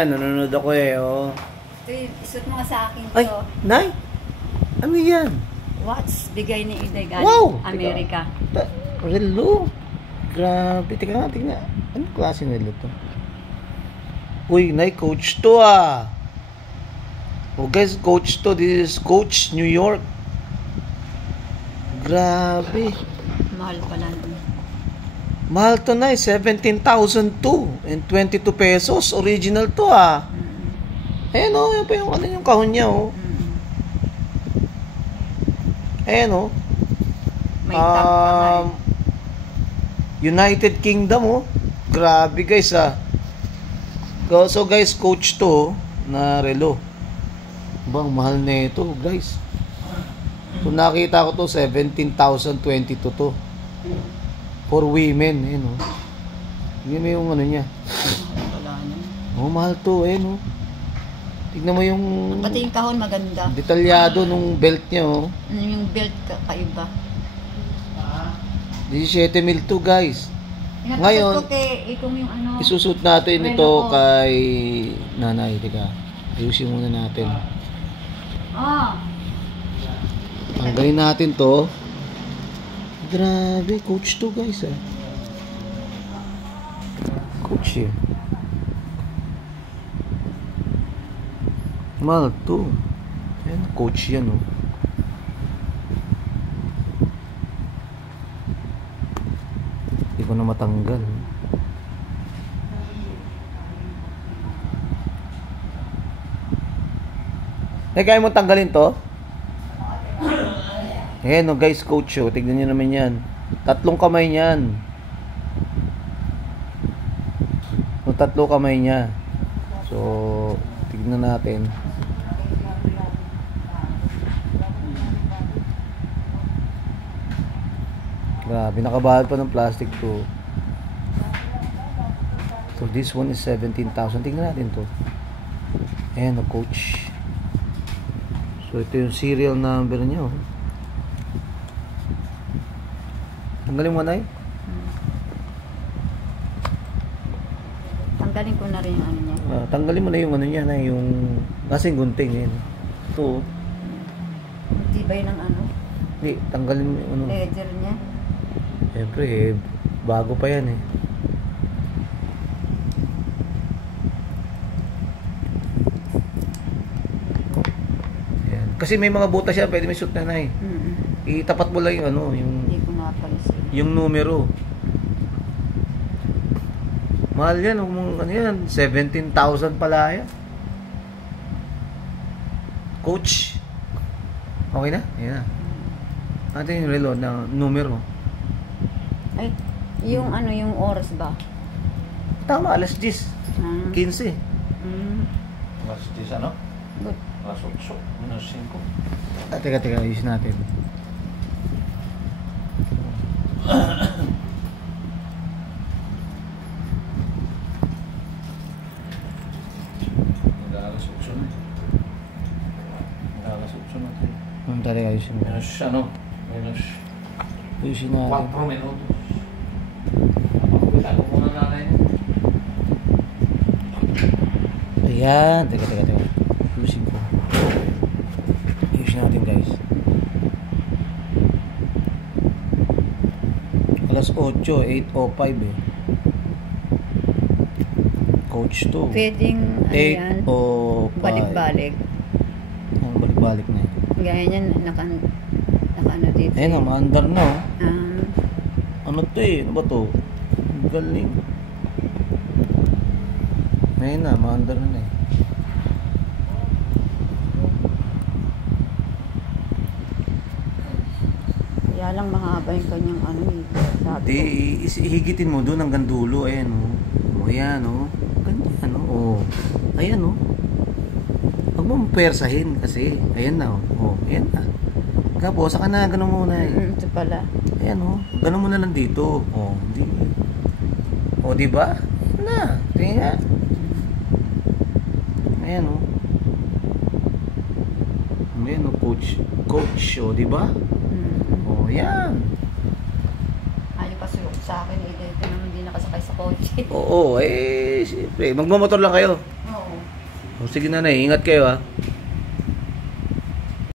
yan. Nanonood ako eh, oh. Ito, isut mo nga sa akin to. Ay, Nay! Ano yan? Watch, bigay ni Iday galing Wow! Amerika. Relo. Grabe. Teka nga, tingnan. Anong klase ng relo to? Uy, Nay, Coach to ah. Oh guys, Coach to. This is Coach New York. Grabe. Mahal pala nun. Mahal to, Nay. 17,002 and 22 pesos. Original to ah. Ayan o. Yan pa yung, ano, yung kahon niya o. Ayan o. May tag pa nga eh. United Kingdom oh. Grabe guys ah. So guys, Coach to na relo. Bang mahal na ito guys. So nakita ko to 17,022 to. For women, eh no. Yun yung ano niya. Wala na. Oh, mahal to eh no. Tignan mo yung Pati yung kahon maganda. detalyado nung belt niya oh. Yung belt kaiba. 17,000 to guys. Ngayon, Ikong yung ano. isusot natin Relo ito ko. kay nanay. Teka, ayusin muna natin. Ah. Tanggalin natin to. Grabe, Coach to guys ah. Coach eh. Mahal to. Ayan, Coach yan oh. Hindi ko na matanggal. Kaya mo tanggalin to? Ayan o guys, Coach o. Tignan nyo naman yan. 3 kamay niyan. O 3 kamay niya. So, tignan natin. Grabe, nakabahal pa ng plastic to. So, this one is 17,000. Tignan natin to. Ayan o, Coach. So, ito yung serial number niya oh. Tanggalin mo na eh. Tanggalin ko na rin yung ano niya. Tanggalin mo na yung ano niya na yung kasing gunting yan. Ito. Tibay ng ano. Hindi, tanggalin mo yung ano. Ledger niya. Siyempre eh, bago pa yan eh. Ayan. Kasi may mga butas siya, pwede may suit na eh. Itapat mo lang yung ano, Hindi ko napaisip. yung numero. Mahal yan, ano yan, 17,000 pala yan. Coach. Okay na? Ayan na. Natin yung relo na numero. Ay, yung ano, yung oras ba? Tama, alas 10. 15. Alas 10 ano? Good. Alas 8, minus 5. Teka, ayusin natin. Alas 8 na. Alas 8 natin. Teka, ayusin mo. Minus ano? Minus Ayusin natin. 4 minutos. Kita ko muna nanay. Ayan. Teka. Ayusin ko. Ayusin natin guys. Alas 8, 8:05 eh. Coach to. Pwedeng, ano yan, 8:05. balik-balik. Ang balik-balik na eh. Gaya niyan, naka-ano dito. Ayan, maandar na oh. Um, Ano to eh? Ano ba to? Ang galing. Ayan na, maandar na eh. kaya lang mahaba yung kanyang ano eh. Sabi Hindi, higitin mo doon hanggang dulo. Ayan oh. O, ayan oh. Ganyan oh. Ayan oh. Huwag mo persahin kasi. Ayan na oh. O, ayan na. Gapo, saka na, ganun muna eh. Ito pala. Ayan oh. Ganun muna lang dito. O, di. O, di ba? Na, tingnan. Ayan oh. Ayan oh, coach. O, di ba? O, yan. Ayaw pa sa akin eh. Ito naman hindi nakasakay sa kotse. Oo, eh, siyempre. Magmamotor lang kayo. Oo. O, sige nanay, ingat kayo ha.